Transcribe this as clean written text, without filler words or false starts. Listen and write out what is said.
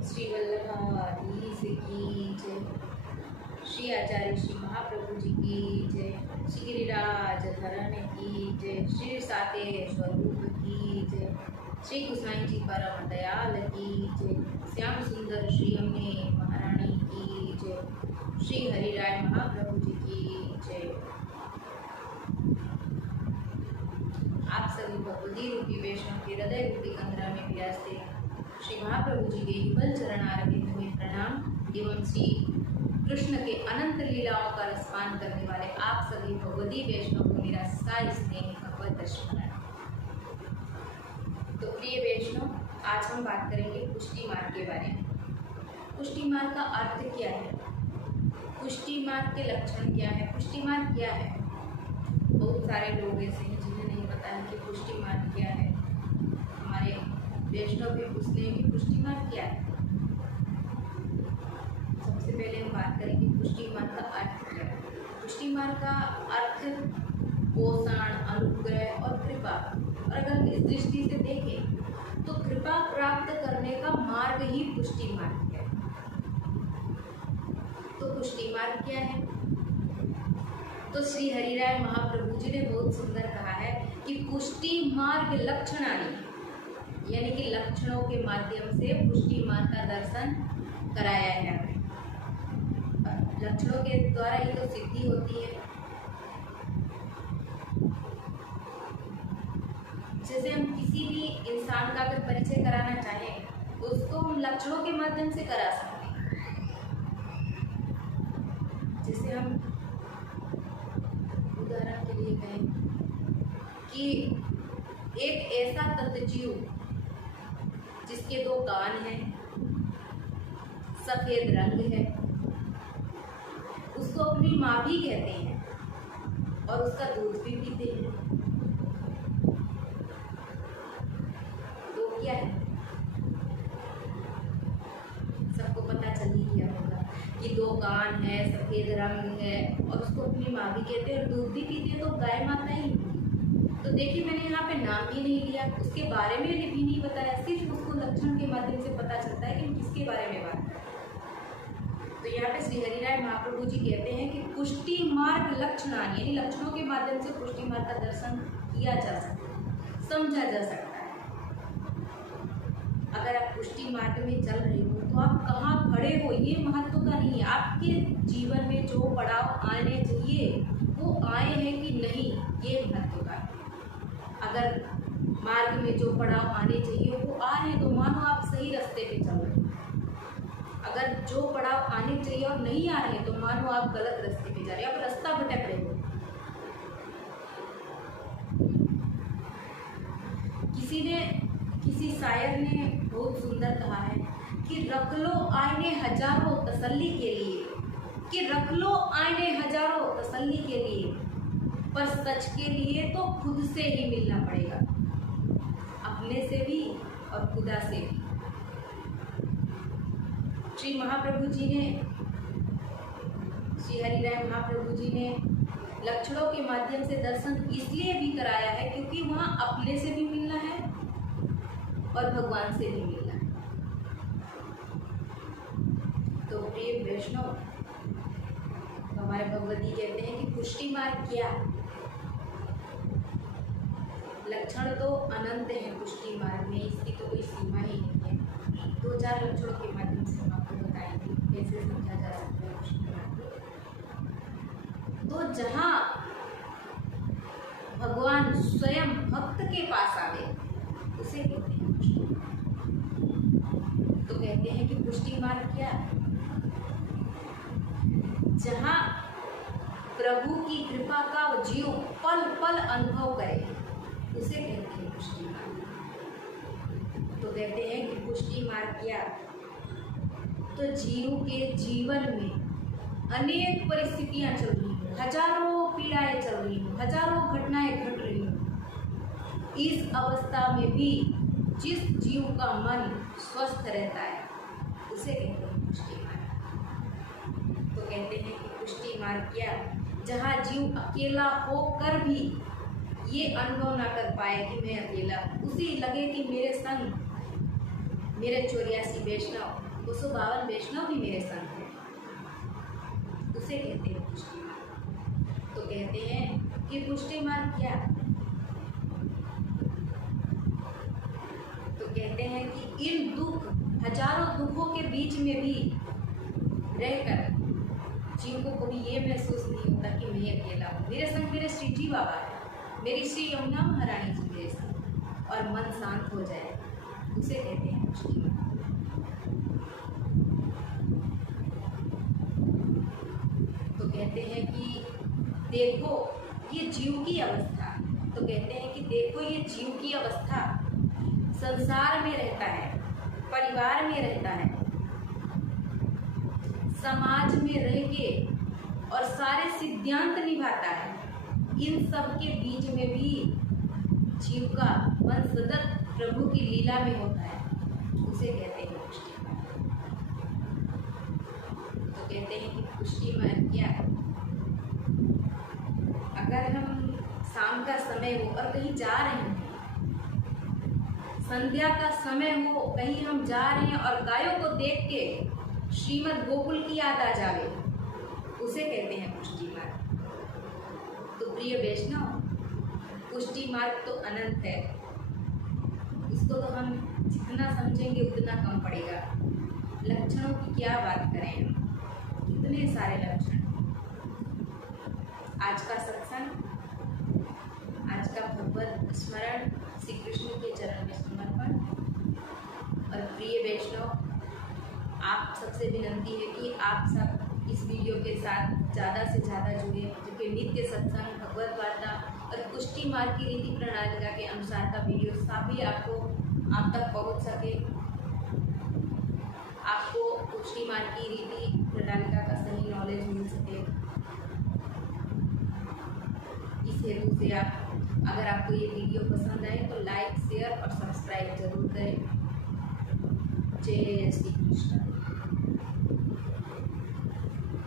श्री वल्लभाधीश की जय। श्री आचार्य श्री महाप्रभु जी की जय। श्री गिरिराज धरण की जय। श्री साते स्वरूप की जय। श्री गोसाई जी परम दयाल की जय। श्याम सुंदर श्री अम्मे महारानी की जय। श्री हरिराय महाप्रभु जी की जय। आप सभी भगवती रूपी वैष्णव के हृदय रूपी कंदरा में विराजते श्री महाप्रभु जी के युगल चरणारविंद में प्रणाम एवं श्री कृष्ण के अनंत लीलाओं का रसपान करने वाले आप सभी भगवती वैष्णव को मेरा साई स्नेह भगवत स्मरण। तो प्रिय वैष्णव, आज हम बात करेंगे पुष्टि मार्ग के बारे में। पुष्टि मार्ग का अर्थ क्या है, पुष्टि मार्ग के लक्षण क्या है, पुष्टि मार्ग क्या है। बहुत सारे लोग ऐसे हैं जिन्हें नहीं पता है कि पुष्टि मार्ग क्या है। हमारे वैष्णव भी पूछते हैं कि पुष्टि मार्ग क्या है। सबसे पहले हम बात करेंगे पुष्टि मार्ग का अर्थ क्या है। पुष्टि मार्ग का अर्थ पोषण, अनुग्रह और कृपा। और अगर हम इस दृष्टि से देखें तो कृपा प्राप्त करने का मार्ग ही पुष्टि मार्ग है। तो पुष्टि मार्ग क्या है, तो श्री हरिराय महाप्रभु जी ने बहुत सुंदर कहा है कि पुष्टि मार्ग लक्षणानि, यानी कि लक्षणों के माध्यम से पुष्टि मार्ग का दर्शन कराया है हमें। लक्षणों के द्वारा ही तो सिद्धि होती है। जैसे हम किसी भी इंसान का अगर परिचय कराना चाहें तो उसको हम लक्षणों के माध्यम से करा सकते हैं। जैसे हम उदाहरण के लिए कहें कि एक ऐसा तत्वजीव जिसके दो कान हैं, सफेद रंग है, उसको अपनी माँ भी कहते हैं और उसका दूध भी पीते हैं। तो क्या है, सबको पता चल ही गया होगा कि दो कान है, सफेद रंग है और उसको अपनी माँ भी कहते हैं और दूध भी पीते हैं, तो गाय माता ही होगी। तो देखिए, मैंने यहाँ पे नाम भी नहीं लिया, उसके बारे में भी नहीं बताया, सिर्फ उसको लक्षण के माध्यम से पता चलता है कि हम किसके बारे में बात कर रहे हैं। तो यहाँ पे श्री हरिराय महाप्रभु जी कहते हैं कि पुष्टि मार्ग लक्षणानि, यानी लक्षणों के माध्यम से पुष्टि मार्ग का दर्शन किया जा सकता है, समझा जा सकता है। अगर आप पुष्टि मार्ग में चल रहे हो तो आप कहाँ खड़े हो ये महत्व का नहीं है। आपके जीवन में जो पड़ाव आने चाहिए वो आए हैं कि नहीं, ये महत्व का है। अगर मार्ग में जो पड़ाव आने चाहिए वो आ रहे हैं तो मानो आप सही रास्ते पे चल रहे हैं। अगर जो पड़ाव आने चाहिए और नहीं आ रहे हैं तो मानो आप गलत रास्ते पे जा रहे हैं, आप रास्ता भटक रहे हो। किसी शायर ने बहुत सुंदर कहा है कि रख लो आईने हजारों तसल्ली के लिए, कि रख लो आईने हजारों तसल्ली के लिए, पर सच के लिए तो खुद से ही मिलना पड़ेगा, अपने से भी और खुदा से भी। श्री महाप्रभु जी ने, श्री हरिराय महाप्रभु जी ने लक्षणों के माध्यम से दर्शन इसलिए भी कराया है क्योंकि वहाँ अपने से भी मिलना है और भगवान से भी मिलना है। तो प्रिय वैष्णव, हमारे भगवती कहते हैं कि पुष्टि मार्ग क्या है। लक्षण तो अनंत है पुष्टि मार्ग में, इसकी तो कोई सीमा ही नहीं है। 2-4 लक्षणों के माध्यम से हम आपको बताएंगे कैसे समझा जा सकता है पुष्टि मार्ग। तो जहाँ भगवान स्वयं भक्त के पास आवे उसे कहते हैं पुष्टि मार्ग। तो कहते हैं कि पुष्टि मार्ग क्या है, जहाँ प्रभु की कृपा का जीव पल पल अनुभव करे उसे कहते हैं पुष्टि मार्ग। तो कहते हैं कि पुष्टि मार्ग क्या, तो जीव के जीवन में अनेक परिस्थितियां चल रही हैं, हजारों पीड़ाएं चल रही हैं, हजारों घटनाएं घट रही हैं। इस अवस्था में भी जिस जीव का मन स्वस्थ रहता है उसे कहते हैं पुष्टि मार्ग। तो कहते हैं कि पुष्टि मार्ग क्या, जहाँ जीव अकेला होकर भी ये अनुभव ना कर पाए कि मैं अकेला हूँ, उसे लगे कि मेरे संग मेरे 84 वैष्णव, 252 वैष्णव भी मेरे संग हैं, उसे कहते हैं पुष्टि मार्ग। तो कहते हैं कि पुष्टि मार्ग क्या? तो कहते हैं कि इन हजारों दुखों के बीच में भी रहकर जीव को कभी ये महसूस नहीं होता कि मैं अकेला हूँ, मेरे संग मेरे श्री जी बाबा है, मेरी श्री यमुना महारानी जी मेरे संग, और मन शांत हो जाए, उसे कहते हैं पुष्टि मार्ग। तो कहते हैं कि देखो ये जीव की अवस्था, तो कहते हैं कि देखो ये जीव की अवस्था संसार में रहता है, परिवार में रहता है, समाज में रह के और सारे सिद्धांत निभाता है, इन सब के बीच में भी जीव का मन सतत प्रभु की लीला में होता है, उसे कहते हैं पुष्टि मार्ग। तो कहते हैं कि पुष्टि मार्ग क्या है? अगर हम शाम का समय हो और कहीं जा रहे हैं, संध्या का समय हो, कहीं हम जा रहे हैं और गायों को देख के श्रीमद् गोकुल की याद आ जावे, उसे कहते हैं पुष्टि मार्ग। तो प्रिय वैष्णव, पुष्टि मार्ग तो अनंत है, इसको तो हम जितना समझेंगे उतना कम पड़ेगा। लक्षणों की क्या बात करें हम, कितने सारे लक्षण। आज का सत्संग, आज का भगवत स्मरण श्री कृष्ण के चरण में समर्पण। और प्रिय वैष्णव, आप सबसे विनंती है कि आप सब इस वीडियो के साथ ज़्यादा से ज़्यादा जुड़े, जो कि नित्य सत्संग, भगवत वार्ता और पुष्टि मार्ग की रीति प्रणालिका के अनुसार का वीडियो सभी आप तक पहुंच सके, आपको पुष्टि मार्ग की रीति प्रणालिका का सही नॉलेज मिल सके। इस हेतु से अगर आपको ये वीडियो पसंद आए तो लाइक, शेयर और सब्सक्राइब जरूर करें। जय श्री कृष्ण।